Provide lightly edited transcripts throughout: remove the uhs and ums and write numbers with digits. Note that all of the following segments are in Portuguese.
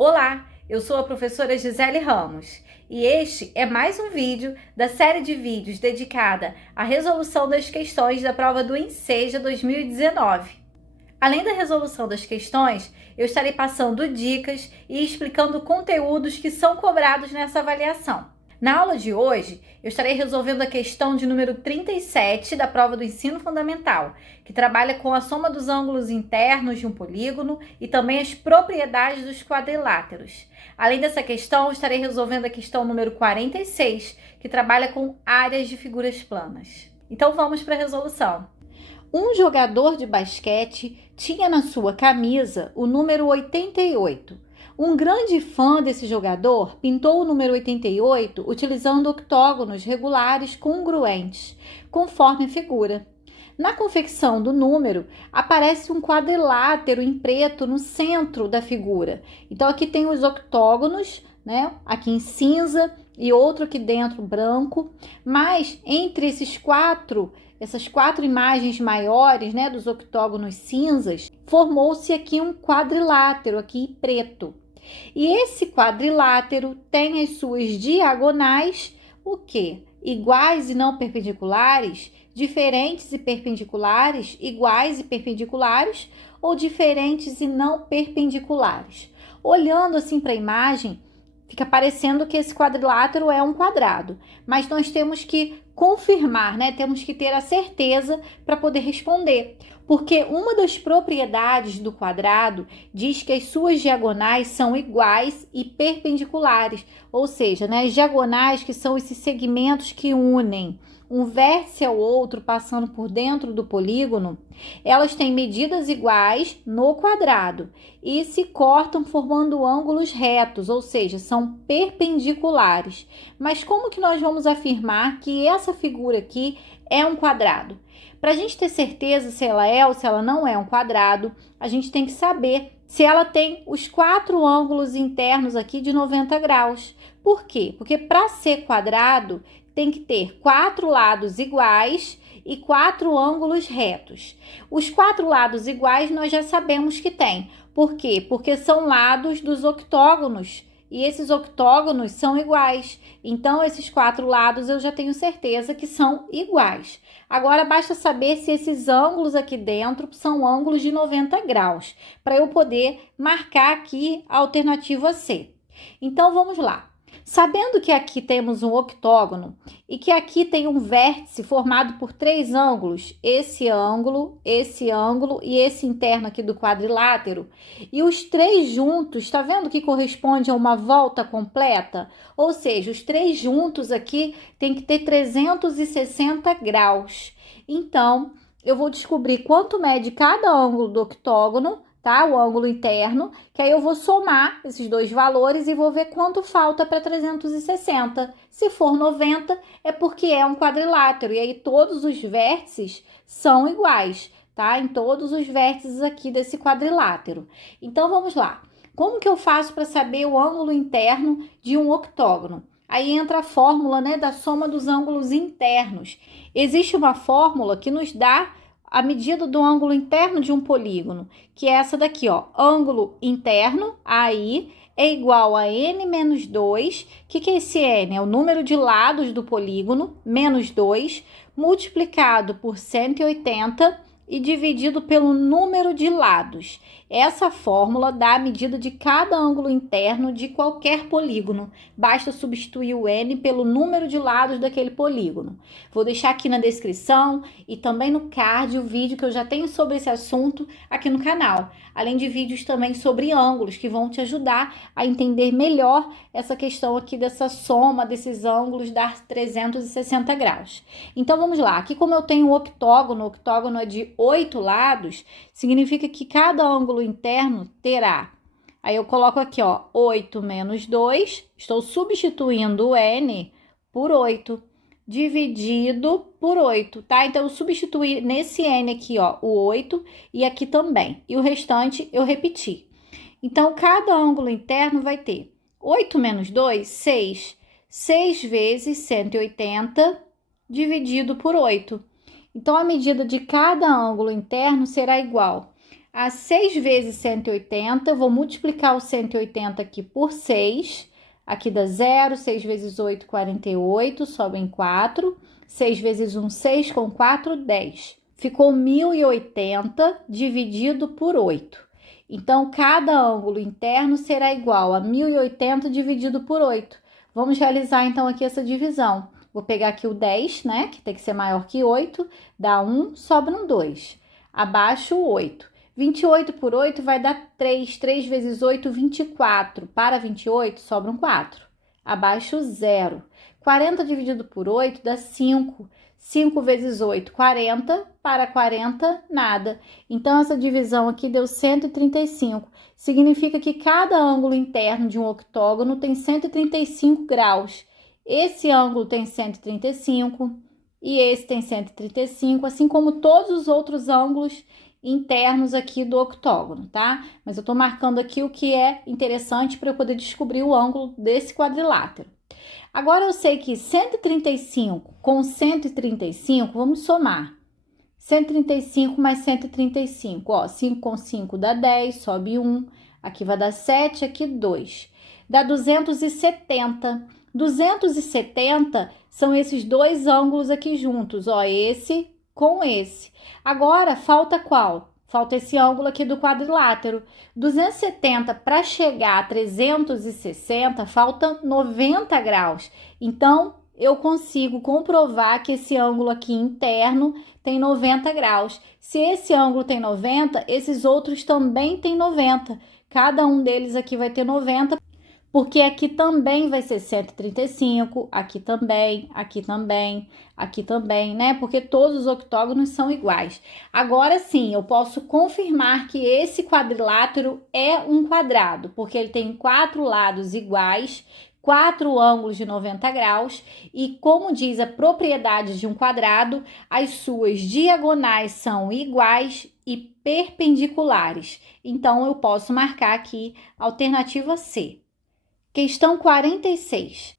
Olá, eu sou a professora Gisele Ramos e este é mais um vídeo da série de vídeos dedicada à resolução das questões da prova do Enseja 2019. Além da resolução das questões, eu estarei passando dicas e explicando conteúdos que são cobrados nessa avaliação. Na aula de hoje, eu estarei resolvendo a questão de número 37 da prova do ensino fundamental, que trabalha com a soma dos ângulos internos de um polígono e também as propriedades dos quadriláteros. Além dessa questão, estarei resolvendo a questão número 46, que trabalha com áreas de figuras planas. Então vamos para a resolução. Um jogador de basquete tinha na sua camisa o número 88. Um grande fã desse jogador pintou o número 88 utilizando octógonos regulares congruentes, conforme a figura. Na confecção do número, aparece um quadrilátero em preto no centro da figura. Então, aqui tem os octógonos, né? Aqui em cinza e outro aqui dentro branco. Mas entre essas quatro imagens maiores, né, dos octógonos cinzas, formou-se aqui um quadrilátero aqui em preto. E esse quadrilátero tem as suas diagonais, o quê? Iguais e não perpendiculares, diferentes e perpendiculares, iguais e perpendiculares, ou diferentes e não perpendiculares. Olhando assim para a imagem, fica parecendo que esse quadrilátero é um quadrado, mas nós temos que confirmar, né? Temos que ter a certeza para poder responder, porque uma das propriedades do quadrado diz que as suas diagonais são iguais e perpendiculares, ou seja, né, as diagonais que são esses segmentos que unem um vértice ao outro passando por dentro do polígono, elas têm medidas iguais no quadrado e se cortam formando ângulos retos, ou seja, são perpendiculares. Mas como que nós vamos afirmar que essa figura aqui é um quadrado? Para a gente ter certeza se ela é ou se ela não é um quadrado, a gente tem que saber se ela tem os quatro ângulos internos aqui de 90 graus. Por quê? Porque para ser quadrado, tem que ter quatro lados iguais e quatro ângulos retos. Os quatro lados iguais nós já sabemos que tem. Por quê? Porque são lados dos octógonos e esses octógonos são iguais. Então, esses quatro lados eu já tenho certeza que são iguais. Agora, basta saber se esses ângulos aqui dentro são ângulos de 90 graus, para eu poder marcar aqui a alternativa C. Então, vamos lá. Sabendo que aqui temos um octógono e que aqui tem um vértice formado por três ângulos, esse ângulo e esse interno aqui do quadrilátero, e os três juntos, está vendo que corresponde a uma volta completa? Ou seja, os três juntos aqui tem que ter 360 graus. Então, eu vou descobrir quanto mede cada ângulo do octógono, tá? O ângulo interno, que aí eu vou somar esses dois valores e vou ver quanto falta para 360. Se for 90, é porque é um quadrilátero, e aí todos os vértices são iguais, tá? Em todos os vértices aqui desse quadrilátero. Então, vamos lá. Como que eu faço para saber o ângulo interno de um octógono? Aí entra a fórmula, né, da soma dos ângulos internos. Existe uma fórmula que nos dá a medida do ângulo interno de um polígono, que é essa daqui, ó, ângulo interno, AI, é igual a n menos 2, que é esse n? É o número de lados do polígono, menos 2, multiplicado por 180 e dividido pelo número de lados. Essa fórmula dá a medida de cada ângulo interno de qualquer polígono. Basta substituir o n pelo número de lados daquele polígono. Vou deixar aqui na descrição e também no card o vídeo que eu já tenho sobre esse assunto aqui no canal. Além de vídeos também sobre ângulos que vão te ajudar a entender melhor essa questão aqui dessa soma desses ângulos dar 360 graus. Então vamos lá. Aqui como eu tenho um octógono, o octógono é de 8 lados, significa que cada ângulo interno terá. Aí eu coloco aqui, ó, 8 menos 2, estou substituindo o n por 8, dividido por 8, tá? Então, eu substituí nesse n aqui, ó, o 8 e aqui também. E o restante eu repeti. Então, cada ângulo interno vai ter 8 menos 2, 6. 6 vezes 180 dividido por 8. Então, a medida de cada ângulo interno será igual a 6 vezes 180, eu vou multiplicar o 180 aqui por 6, aqui dá 0, 6 vezes 8, 48, sobem 4, 6 vezes 1, 6, com 4, 10. Ficou 1080 dividido por 8. Então, cada ângulo interno será igual a 1080 dividido por 8. Vamos realizar, então, aqui essa divisão. Vou pegar aqui o 10, né, que tem que ser maior que 8, dá 1, sobram 2. Abaixo o 8. 28 por 8 vai dar 3. 3 vezes 8, 24. Para 28, sobram 4. Abaixo 0. 40 dividido por 8 dá 5. 5 vezes 8, 40. Para 40, nada. Então, essa divisão aqui deu 135. Significa que cada ângulo interno de um octógono tem 135 graus. Esse ângulo tem 135 e esse tem 135, assim como todos os outros ângulos internos aqui do octógono, tá? Mas eu tô marcando aqui o que é interessante para eu poder descobrir o ângulo desse quadrilátero. Agora eu sei que 135 com 135, vamos somar. 135 mais 135, ó, 5 com 5 dá 10, sobe 1, aqui vai dar 7, aqui 2. Dá 270. 270 são esses dois ângulos aqui juntos, ó, esse com esse. Agora, falta qual? Falta esse ângulo aqui do quadrilátero. 270 para chegar a 360, falta 90 graus. Então, eu consigo comprovar que esse ângulo aqui interno tem 90 graus. Se esse ângulo tem 90, esses outros também têm 90. Cada um deles aqui vai ter 90, porque aqui também vai ser 135, aqui também, aqui também, aqui também, né? Porque todos os octógonos são iguais. Agora sim, eu posso confirmar que esse quadrilátero é um quadrado, porque ele tem 4 lados iguais, 4 ângulos de 90 graus, e como diz a propriedade de um quadrado, as suas diagonais são iguais e perpendiculares. Então, eu posso marcar aqui a alternativa C. Questão 46.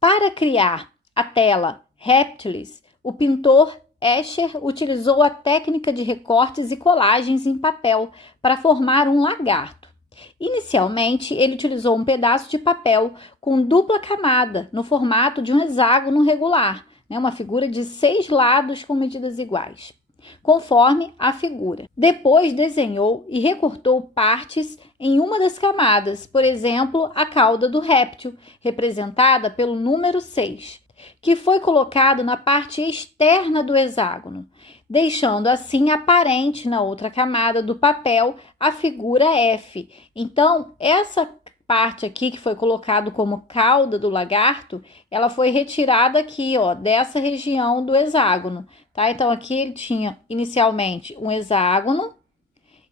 Para criar a tela Réptiles, o pintor Escher utilizou a técnica de recortes e colagens em papel para formar um lagarto. Inicialmente, ele utilizou um pedaço de papel com dupla camada, no formato de um hexágono regular, né, uma figura de 6 lados com medidas iguais, conforme a figura. Depois desenhou e recortou partes em uma das camadas, por exemplo, a cauda do réptil, representada pelo número 6, que foi colocado na parte externa do hexágono, deixando assim aparente na outra camada do papel a figura F. Então, essa parte aqui que foi colocado como cauda do lagarto, ela foi retirada aqui, ó, dessa região do hexágono, tá? Então, aqui ele tinha inicialmente um hexágono,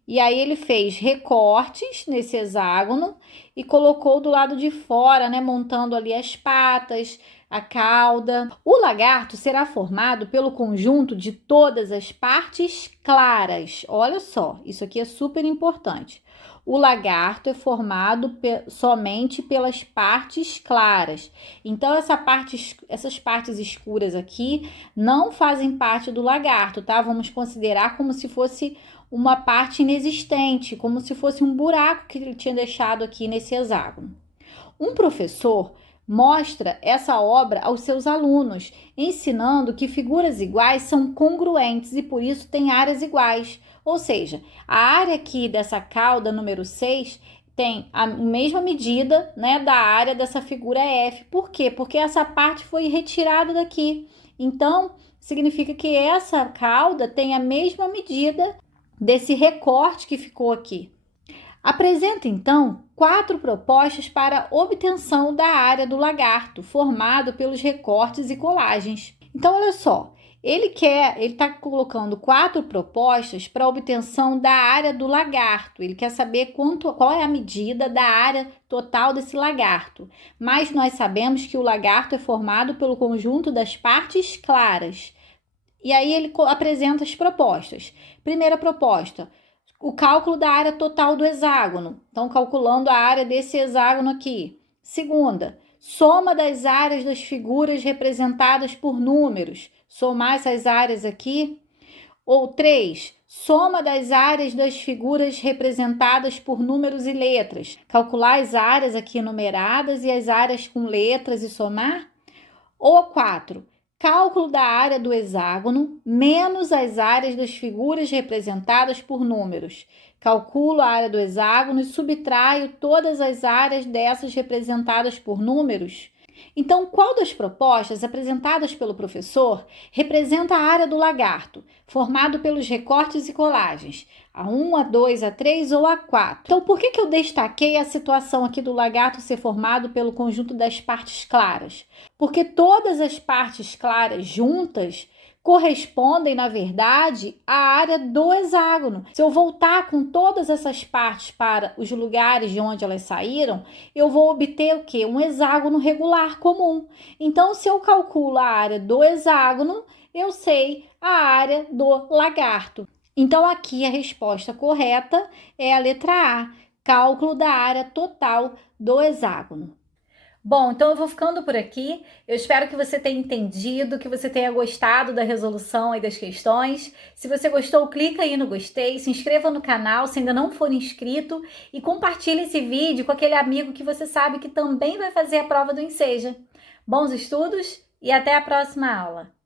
e aí ele fez recortes nesse hexágono e colocou do lado de fora, né, montando ali as patas, a cauda. O lagarto será formado pelo conjunto de todas as partes claras. Olha só, isso aqui é super importante. O lagarto é formado somente pelas partes claras. Então, essas partes escuras aqui não fazem parte do lagarto, tá? Vamos considerar como se fosse uma parte inexistente, como se fosse um buraco que ele tinha deixado aqui nesse hexágono. Um professor mostra essa obra aos seus alunos, ensinando que figuras iguais são congruentes e por isso têm áreas iguais. Ou seja, a área aqui dessa cauda número 6 tem a mesma medida, né, da área dessa figura F. Por quê? Porque essa parte foi retirada daqui. Então, significa que essa cauda tem a mesma medida desse recorte que ficou aqui. Apresenta, então, 4 propostas para obtenção da área do lagarto, formado pelos recortes e colagens. Então, olha só, ele está colocando 4 propostas para obtenção da área do lagarto. Ele quer saber qual é a medida da área total desse lagarto. Mas nós sabemos que o lagarto é formado pelo conjunto das partes claras. E aí ele apresenta as propostas. Primeira proposta, o cálculo da área total do hexágono. Então, calculando a área desse hexágono aqui. Segunda, soma das áreas das figuras representadas por números. Somar essas áreas aqui. Ou 3, Soma das áreas das figuras representadas por números e letras. Calcular as áreas aqui numeradas e as áreas com letras e somar. Ou 4. Cálculo da área do hexágono menos as áreas das figuras representadas por números. Calculo a área do hexágono e subtraio todas as áreas dessas representadas por números. Então, qual das propostas apresentadas pelo professor representa a área do lagarto, formado pelos recortes e colagens, a 1, a 2, a 3 ou a 4? Então, por que eu destaquei a situação aqui do lagarto ser formado pelo conjunto das partes claras? Porque todas as partes claras juntas correspondem, na verdade, à área do hexágono. Se eu voltar com todas essas partes para os lugares de onde elas saíram, eu vou obter o quê? Um hexágono regular comum. Então, se eu calculo a área do hexágono, eu sei a área do lagarto. Então, aqui a resposta correta é a letra A, cálculo da área total do hexágono. Bom, então eu vou ficando por aqui. Eu espero que você tenha entendido, que você tenha gostado da resolução e das questões. Se você gostou, clica aí no gostei, se inscreva no canal se ainda não for inscrito e compartilhe esse vídeo com aquele amigo que você sabe que também vai fazer a prova do Enseja. Bons estudos e até a próxima aula!